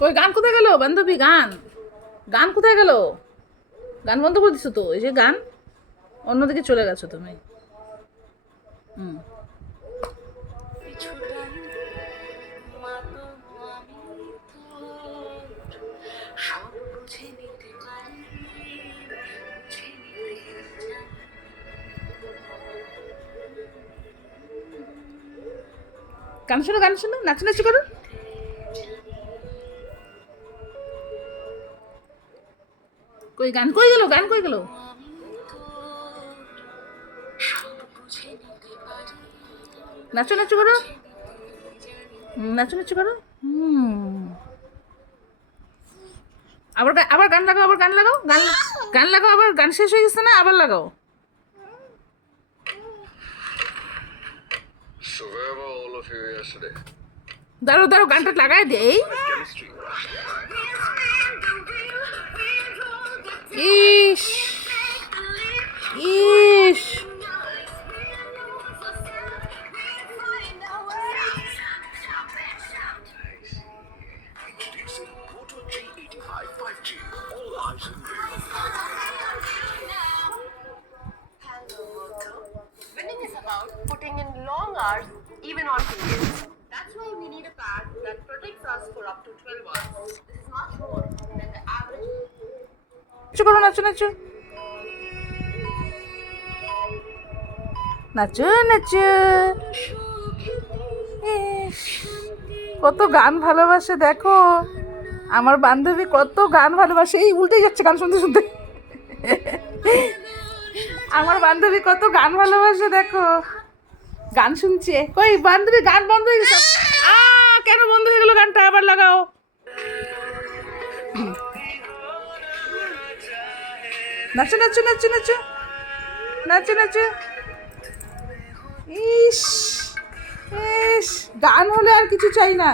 কই, গান কোথায় গেল? বান্ধবী, গান। গান কোথায় গেল? গান বন্ধ করে দিছো তো? এই যে গান, অন্যদিকে চলে গেছো তুমি। হুম। গান শোনো গান শোনো নাচু নাচু করো। কই, গান কই গেল, গান কই গেল? নাচো নাচো করো। নাচো, নাচু করো। আবার আবার গান লাগাও, আবার গান লাগাও। গান গান লাগাও, আবার গান শেষ হয়ে গেছে না? আবার লাগাও? দাঁড়ো দাঁড়ো গানটা লাগাই দেই is about putting in long hours, even on weekends. That's why we need a pad that protects us for up to 12 hours. নাচো করো, নাচো নাচো। নাচো নাচো। কত গান ভালোবাসে, দেখো। আমার বান্ধবী কত গান ভালোবাসে। এই উল্টেই যাচ্ছে গান শুনতে শুনতে। আমার বান্ধবী কত গান ভালোবাসে, দেখো। গান শুনছে। কই, বান্ধবী, গান বন্ধ হয়ে গেছে। কেন বন্ধ হয়ে গেল গানটা? আবার লাগাও। নাচো নাচো নাচো নাচো। নাচো নাচো। ইস ইস, গান হলে আর কিছু চাই না।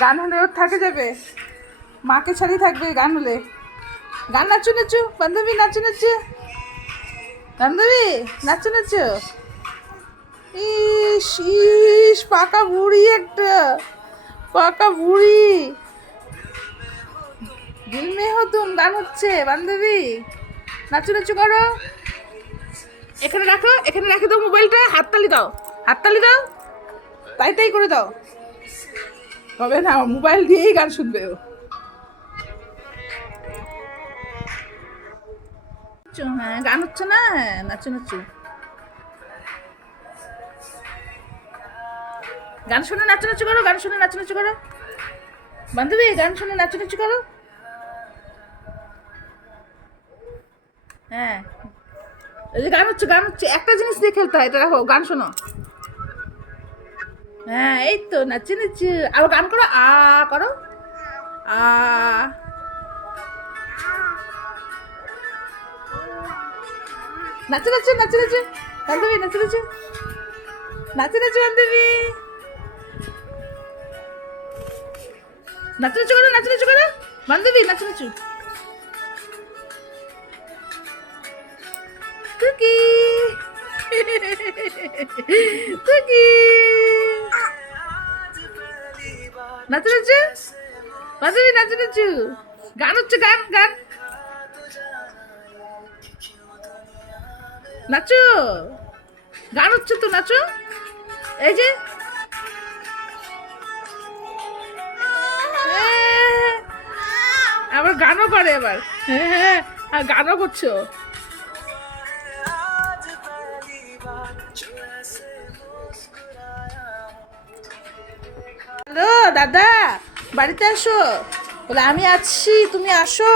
গান হলে ওর থাকে যাবে। মাকে ছাড়ি থাকবে গান হলে। গান নাচো নাচো, বান্ধবী, নাচো নাচো। বান্ধবী, নাচো নাচো। ইস ইস, পাকা বুড়ি একটা। পাকা বুড়ি। দিল মে হতুন, গান হচ্ছে, বান্ধবী। নাচু নাচু করো। এখানে রাখো, এখানে রেখে দাও মোবাইলটা। হাততালি দাও হাততালি দাও। তাই তাই করে দাও। হবে না, মোবাইল দিয়েই গান শুনবে ও। হ্যাঁ গান হচ্ছে না? নাচু নাচু। গান শুনে নাচু নাচু করো, গান শুনে নাচু নাচু করো। বান্ধবী, গান শুনে নাচু নাচু করো। হ্যাঁ। এই গান হচ্ছে গান হচ্ছে। একটা জিনিস দিয়ে খেলতে হয়, এটা রাখো, গান শোনো। হ্যাঁ এই তো নাচে নাচে আবার গান করো, আ করো। আ। নাচে নাচে নাচে নাচে। বান্ধবী, নাচে নাচে। নাচে নাচে, বান্ধবী। নাচে নাচে করো, নাচে নাচে করো। বান্ধবী, নাচে, নাচু। কুকি কুকি নাচু নাচু বান্ধবী নাচু নাচু গান হচ্ছে গান গান। নাচো। গান হচ্ছে তো নাচো। এই যে। হ্যাঁ, আবার গানও করে এবার হ্যাঁ হ্যাঁ গানও করছ। হ্যালো দাদা বাড়িতে আসো। বলে আমি আছি তুমি আসো।